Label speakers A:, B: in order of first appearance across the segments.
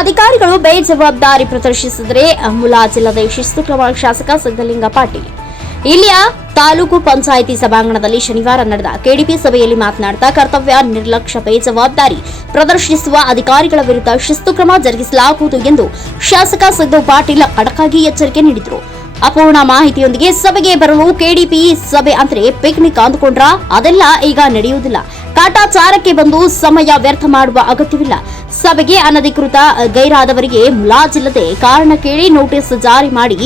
A: ಅಧಿಕಾರಿಗಳು ಬೇಜವಾಬ್ದಾರಿ ಪ್ರದರ್ಶಿಸಿದರೆ ಮುಲಾಜಿಲ್ಲದೆ ಶಿಸ್ತು ಕ್ರಮ ಶಾಸಕ ಸಿದ್ದಲಿಂಗ ಪಾಟೀಲ್. ಇಲ್ಲಿಯ ತಾಲೂಕು ಪಂಚಾಯಿತಿ ಸಭಾಂಗಣದಲ್ಲಿ ಶನಿವಾರ ನಡೆದ ಕೆಡಿಪಿ ಸಭೆಯಲ್ಲಿ ಮಾತನಾಡುತ್ತಾ ಕರ್ತವ್ಯ ನಿರ್ಲಕ್ಷ್ಯ ಬೇಜವಾಬ್ದಾರಿ ಪ್ರದರ್ಶಿಸುವ ಅಧಿಕಾರಿಗಳ ವಿರುದ್ಧ ಶಿಸ್ತು ಕ್ರಮ ಜರುಗಿಸಲಾಗುವುದು ಎಂದು ಶಾಸಕ ಸಿದ್ದು ಪಾಟೀಲ್ ಅಡಕಾಗಿ ಎಚ್ಚರಿಕೆ ನೀಡಿದರು. ಅಪೂರ್ಣ ಮಾಹಿತಿಯೊಂದಿಗೆ ಸಭೆಗೆ ಬರಲು ಕೆಡಿಪಿ ಸಭೆ ಅಂದ್ರೆ ಪಿಕ್ನಿಕ್ ಅಂದುಕೊಂಡ್ರ ಅದೆಲ್ಲ ಈಗ ನಡೆಯುವುದಿಲ್ಲ. ಕಾಟಾಚಾರಕ್ಕೆ ಬಂದು ಸಮಯ ವ್ಯರ್ಥ ಮಾಡುವ ಅಗತ್ಯವಿಲ್ಲ. ಸಭೆಗೆ ಅನಧಿಕೃತ ಗೈರಾದವರಿಗೆ ಮುಲಾಜಿಲ್ಲದೆ ಕಾರಣ ಕೇಳಿ ನೋಟಿಸ್ ಜಾರಿ ಮಾಡಿ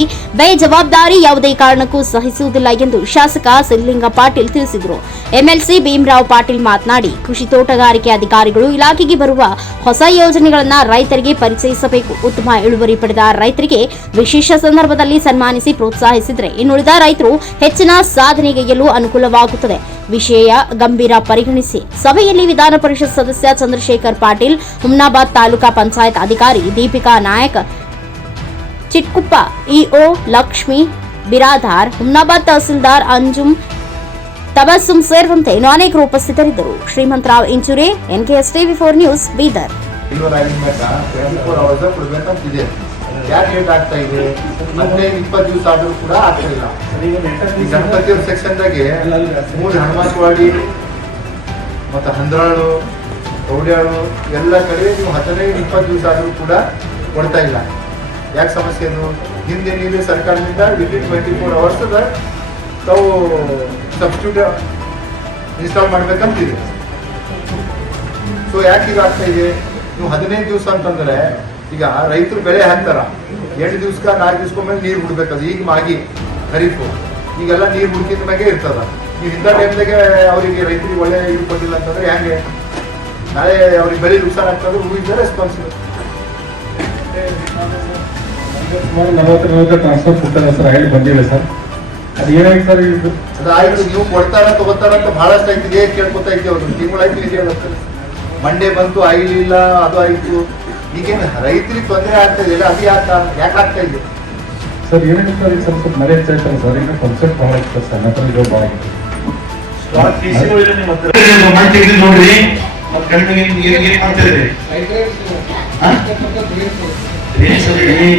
A: ಬೇಜವಾಬ್ದಾರಿ ಯಾವುದೇ ಕಾರಣಕ್ಕೂ ಸಹಿಸುವುದಿಲ್ಲ ಎಂದು ಶಾಸಕ ಸಿದ್ದಲಿಂಗ ಪಾಟೀಲ್ ತಿಳಿಸಿದರು. ಎಂಎಲ್ಸಿ ಭೀಮರಾವ್ ಪಾಟೀಲ್ ಮಾತನಾಡಿ, ಕೃಷಿ ತೋಟಗಾರಿಕೆ ಅಧಿಕಾರಿಗಳು ಇಲಾಖೆಗೆ ಬರುವ ಹೊಸ ಯೋಜನೆಗಳನ್ನು ರೈತರಿಗೆ ಪರಿಚಯಿಸಬೇಕು. ಉತ್ತಮ ಇಳುವರಿ ಪಡೆದ ರೈತರಿಗೆ ವಿಶೇಷ ಸಂದರ್ಭದಲ್ಲಿ ಸನ್ಮಾನಿಸಿ ಪ್ರೋತ್ಸಾಹಿಸಿದರೆ ಇನ್ನುಳಿದ ರೈತರು ಹೆಚ್ಚಿನ ಸಾಧನೆಗೈಯಲು ಅನುಕೂಲವಾಗುತ್ತದೆ. ವಿಷಯ ಗಂಭೀರ ಪರಿಗಣಿಸಿ. ಸಭೆಯಲ್ಲಿ ವಿಧಾನ ಪರಿಷತ್ ಸದಸ್ಯ ಚಂದ್ರಶೇಖರ್ ಪಾಟೀಲ್ ಹುಮ್ನಾಬಾದ್ ತಾಲೂಕಾ ಪಂಚಾಯತ್ ಅಧಿಕಾರಿ ದೀಪಿಕಾ ನಾಯಕ್ ಚಿಟ್ಕುಪ್ಪ ಇಒ ಲಕ್ಷ್ಮಿ ಬಿರಾದಾರ್ ಹುಮ್ನಾಬಾದ್ ತಹಸೀಲ್ದಾರ್ ಅಂಜುಮ್ ತಬಸ್ಸುಂ ಸೇರಿದಂತೆ ಇನ್ನು ಅನೇಕರು ಉಪಸ್ಥಿತರಿದ್ದರು. Shrimantrao Inchure NKS TV four news Bidar.
B: ಯಾಕೆ ಲೇಟ್ ಆಗ್ತಾ ಇದೆ ಹದಿನೈದು ಇಪ್ಪತ್ತು ದಿವಸ ಆದರೂ ಕೂಡ ಆಗ್ತಿಲ್ಲ ಇಲ್ಲ. ಈ ಗಣಪತಿ ಅವ್ರ ಸೆಕ್ಷನ್ದಾಗೆ ಮೂರು ಹನುಮಾಸವಾಡಿ ಮತ್ತು ಹಂದ್ರಾಳು ಗೌಡ್ಯಾಳು ಎಲ್ಲ ಕಡೆ ನೀವು ಹದಿನೈದು, ಇಪ್ಪತ್ತು ದಿವಸ ಆದರೂ ಕೂಡ ಕೊಡ್ತಾ ಇಲ್ಲ. ಯಾಕೆ ಸಮಸ್ಯೆ ಅದು ಹಿಂದೇನಿದೆ ಸರ್ಕಾರದಿಂದ ವಿದಿನ್ ಟ್ವೆಂಟಿ ಫೋರ್ ಅವರ್ಸದ ತಾವು ಸಬ್ಸ್ಟ್ಯೂಟ್ ಇನ್ಸ್ಟಾಲ್ ಮಾಡ್ಬೇಕಂತಿದೆ. ಸೊ ಯಾಕೆ ಈಗ ಆಗ್ತಾ ಇದೆ? ನೀವು ಹದಿನೈದು ದಿವಸ ಅಂತಂದ್ರೆ, ಈಗ ರೈತರು ಬೆಳೆ ಹಾಕ್ತಾರ. ಎಂಟು ದಿವ್ಸಕ್ಕೆ ನಾಲ್ಕು ದಿವ್ಸಕ್ಕೊಮ್ಮೆ ನೀರು ಬಿಡ್ಬೇಕದು. ಈಗ ಮಾಗಿ, ಖರೀಫು. ಈಗೆಲ್ಲ ನೀರು ಹುಡುಕಿದ ಮ್ಯಾಗೆ ಇರ್ತದ. ನೀವು ಇಂಥ ಟೈಮ್ದಾಗೆ ಅವರಿಗೆ ರೈತರಿಗೆ ಒಳ್ಳೆ ಇದು ಕೊಟ್ಟಿಲ್ಲ ಅಂತಂದ್ರೆ ಹೆಂಗೆ? ನಾಳೆ ಅವ್ರಿಗೆ ಬೆಳೆ ನುಕ್ಸಾನ್ ಆಗ್ತದೆ ಹೂ ಇದ್ದ ರೆಸ್ಪಾನ್ಸಿಬಲ್
C: ಸುಮಾರು ನಲವತ್ತು ನಲವತ್ತು ಟ್ರಾನ್ಸ್ಫರ್ ಕೊಡ್ತಾರೆ ಸರ್ ಆಯಿಲ್ ಬಂದಿಲ್ಲ ಸರ್ ಅದು ಏನಾಗಿದೆ ಸರ್ ಇದು?
B: ಅದಾಯ್ತು ನೀವು ಕೊಡ್ತಾರ ತಗೋತಾರ ಅಂತ ಬಹಳಷ್ಟು ಇದೆ ಕೇಳ್ಕೊತಾ ಇದ್ದೇವೆ ಒಂದು ತಿಂಗಳಾಯ್ತು ಇದೆ ಹೇಳಕ್ಕೆ ಮಂಡೆ ಬಂತು ಆಯಿಲ್ ಇಲ್ಲ ಅದು ಆಯ್ತು. ಈಗೇನು ರೈತರಿಗೆ ತೊಂದರೆ ಆಗ್ತಾ ಇದೆ ಅದು ಯಾಕೆ ಯಾಕೆ ಆಗ್ತಾ ಇದೆ?
C: ಸರ್ ಏನೇನು ಸರ್ ಈಗ ಸ್ವಲ್ಪ ಸ್ವಲ್ಪ ಮನೆ ಹೆಚ್ಚಾಯ್ತಲ್ಲ ಸರ್ ಈಗ ಕನ್ಸೆಪ್ಟ್ ಭಾಳ ಆಗ್ತದೆ ಸರ್ ನನ್ನ ಹತ್ರ ಭಾಳ
D: ತೆಗೆದು ನೋಡ್ರಿ. ಮತ್ ಕಣ್ಣಿಗೆ ಏನ್ ಏನ್ ಮಾಡ್ತಿದ್ರಿ ಇದು?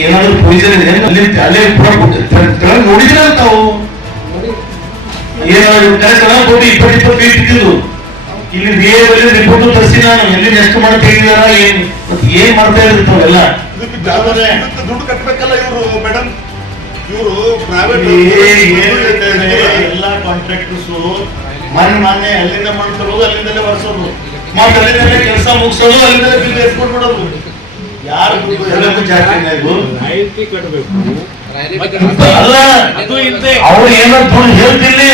D: ಏನಾದ್ರು ಪೊಸಿಷನ್ ಇದೆ? ಅಲ್ಲಿ ಅಲ್ಲೇ ನೋಡಿದ್ರೆ ನೋಡಿದ್ರ ತಾವು ಏನಾದ್ರು ಕೆಲಸ ಕೊಟ್ಟು ಇಪ್ಪತ್ತು ಇಪ್ಪತ್ತು ಫೀಟ್ ಇದ್ದಿದ್ದು ಇಲ್ಲಿ ದೇಹದಲ್ಲಿ ರಿಪೋರ್ಟ್ ತರಿಸಿ ನಾನು ಎಲ್ಲಿ ನೆಕ್ಸ್ಟ್ ಮಾಡಿ ತೆಗಿದಾರ ಏನ್? ಮತ್ತೆ ಏನ್ ಮಾಡ್ತಾ ಇದ್ರಿ ತಾವೆಲ್ಲ
E: ದುಡ್ಡು ಕಟ್ಟಬೇಕಲ್ಲ ಇವರು ಮೇಡಮ್ ಇವರು ಪ್ರೈವೇಟ್
D: ಎಲ್ಲ ಕಾಂಟ್ರಾಕ್ಟರ್ಸ್ ಮನೆ ಮನೆ ಅಲ್ಲಿಂದ ತರೋದು ಅಲ್ಲಿಂದಲೇ ಬರ್ಸೋದು ಮತ್ತೆ ಅಲ್ಲಿಂದಲೇ ಕೆಲಸ ಮುಗಿಸೋದು ಅಲ್ಲಿಂದಲೇ ಬಿಲ್ ಎಸ್ಕೊಂಡು ಬಿಡೋದು ಯಾರು ದುಡ್ಡು ಎಲ್ಲಕ್ಕೂ ಜಾಸ್ತಿ ಇದು
F: ರಾಯಲ್ಟಿ ಕಟ್ಟಬೇಕು
D: ಅಲ್ಲ
F: ಅದು ಇಲ್ಲದೆ
D: ಅವ್ರು ಏನಂತ ದುಡ್ಡು ಹೇಳ್ತಿಲ್ಲಿ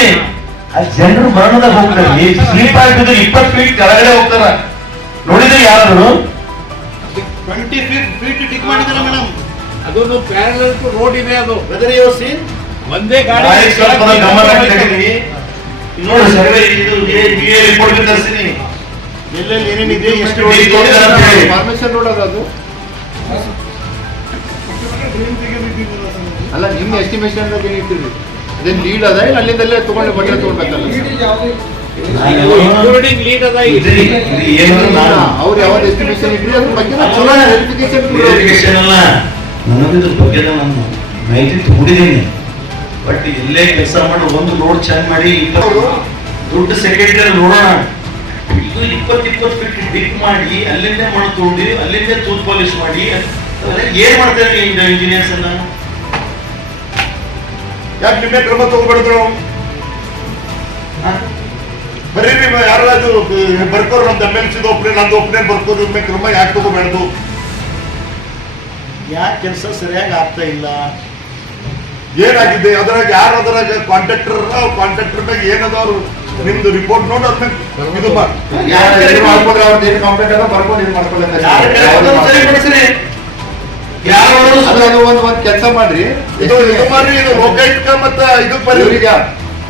D: ಅಲ್ಲಿ ಜನರು ಮರಣದಾಗ ಹೋಗ್ತಾರೆ. ಸ್ಲೀಪ್ ಆಗಿದ್ದು ಇಪ್ಪತ್ತು ಫೀಟ್ ಕೆಳಗಡೆ ಹೋಗ್ತಾರ. ನೋಡಿದ್ರೆ ಯಾರು
E: twenty feet feet tick madam
F: ಅದೊಂದು ಪ್ಯಾರಲಲ್ ಟು ರೋಡ್ ಇದೆ ಅದು.
E: ವೆದರ್ ಯು ಸೀನ್
F: ಒಂದೇ ಗಾಡಿ
D: ಗಮನ ನೋಡಿ ಸರ್ವೆ ಇದು ರಿಪೋರ್ಟ್ ತರಿಸ್ತೀನಿ.
E: ಎಲ್ಲೆಲ್ಲಿ ಏನೇನಿದೆ ಎಷ್ಟು
D: ಎಷ್ಟು ಇದೆ ಅಂತ ಹೇಳಿ.
B: ಫಾರ್ಮೇಶನ್ ರೋಡ್ ಅದು. ಅಲ್ಲ ನಿಮ್ಮ ಎಸ್ಟಿಮೇಷನ್ ಏನಿಟ್ಟಿರಿ ಅದೇನು ಲೀಡ್ ಅದ ಇಲ್ಲ ಅಲ್ಲಿಂದಲ್ಲೇ ತಗೊಂಡು ಬಟ್ಟೆ ತಗೊಳ್ಬೇಕಲ್ಲ?
F: ಇನ್ಕ್ಲೂಡಿಂಗ್ ಲೀಡ್ ಅದ
B: ಅವ್ರು ಎಸ್ಟಿಮೇಷನ್ ಅದ್ರ ಬಗ್ಗೆ ಚಲೋ ವೆರಿಫಿಕೇಶನ್
D: ವೆರಿಫಿಕೇಶನ್ ಅಲ್ಲ. ನನಗೆ ಬಗ್ಗೆ ನಾನು ಮಾಹಿತಿ ತಗೊಂಡಿದ್ದೀನಿ. ಬಟ್ ಇಲ್ಲೇ ಕೆಲಸ ಮಾಡಿ ಒಂದು ರೋಡ್ ಚೆಂದ ಮಾಡಿ ದೊಡ್ಡ ದುಡ್ಡು ಸೆಕ್ರೆಟರಿ ನೋಡೋಣ. ಇದು ಇಪ್ಪತ್ತು ಇಪ್ಪತ್ತು ಫೀಟ್ ಡಿಕ್ ಮಾಡಿ ಅಲ್ಲಿಂದೇ ಮಣ್ಣು ತೊಗೊಂಡು ಅಲ್ಲಿಂದೇ ತೂತ್ ಪಾಲಿಶ್ ಮಾಡಿ. ಏನ್ ಮಾಡ್ತಾರೆ ಇಂಜಿನಿಯರ್ಸ್ ಅನ್ನ
E: ಯಾಕೆ ನಿಮ್ಮೇ ಕ್ರಮ ತಗೋಬಾರ್ದು? ಬರೀ ನೀವು ಯಾರಾದ್ರು ಬರ್ಕೋರು ನಮ್ದು ಎಂ ಎಲ್ ಸಿ ಒಬ್ಬನೇ ನಂದು ಒಬ್ಬನೇ ಬರ್ಕೋರು ಇವ್ರ ಕ್ರಮ ಯಾಕೆ ತಗೋಬಾರ್ದು
D: ಯಾಕೆ ಕೆಲಸ ಸರಿಯಾಗಿ ಆಗ್ತಾ ಇಲ್ಲ?
E: ಏನಾಗಿದೆ? ಅದ್ರಾಗ ಯಾರು ಅದ್ರಾಗ ಕಾಂಟ್ರಾಕ್ಟರ್ ಕಾಂಟ್ರಾಕ್ಟರ್ ಏನದ ಅವರು ನಿಮ್ದು ರಿಪೋರ್ಟ್ ನೋಡಿ ಅದ್ನ. ಇದು ಮಾಡಿ
B: ಯಾರು ಮಾಡ್ಕೊಂಡ್ರೆ ಅವ್ರದ್ದು ಏನು ಕಂಪ್ಲೇಂಟ್ ಅದ ಬರ್ಕೊಂಡು ಇದು ಮಾಡ್ಕೊಳ್ಳಿ ಒಂದು ಒಂದು ಕೆಲಸ ಮಾಡ್ರಿ.
E: ಇದು ಇದು ಮಾಡಿ ಇದು ಲೋಕಾಯುಕ್ತ ಮತ್ತ ಇದು ಬರೀ
B: ಇವ್ರಿಗೆ?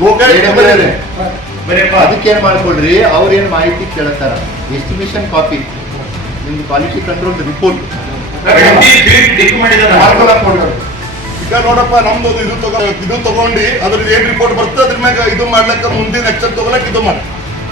E: ಲೋಕಾಯುಕ್ತ ಬರೀರಿ
D: ಬರೀಪ್ಪ.
B: ಅದಕ್ಕೆ ಏನ್ ಮಾಡ್ಕೊಳ್ರಿ ಅವ್ರೇನ್ ಮಾಹಿತಿ ಕೇಳತ್ತಾರ? ಎಸ್ಟಿಮೇಷನ್ ಕಾಪಿ ನಿಮ್ದು ಕ್ವಾಲಿಟಿ ಕಂಟ್ರೋಲ್ ರಿಪೋರ್ಟ್
E: ಈಗ ನೋಡಪ್ಪ ನಮ್ದು ಇದು ತಗೊಂಡು ಇದು ತಗೊಂಡು ಅದ್ರ ಏನ್ ರಿಪೋರ್ಟ್ ಬರ್ತದೆ ಅದ್ರ ಮ್ಯಾಗ ಇದು ಮಾಡ್ಲಕ್ಕ ಮುಂದಿನ ಎಕ್ಸೆಪ್ಟ್ ತಗೊಳಕ್ ಇದು ಮಾಡಿ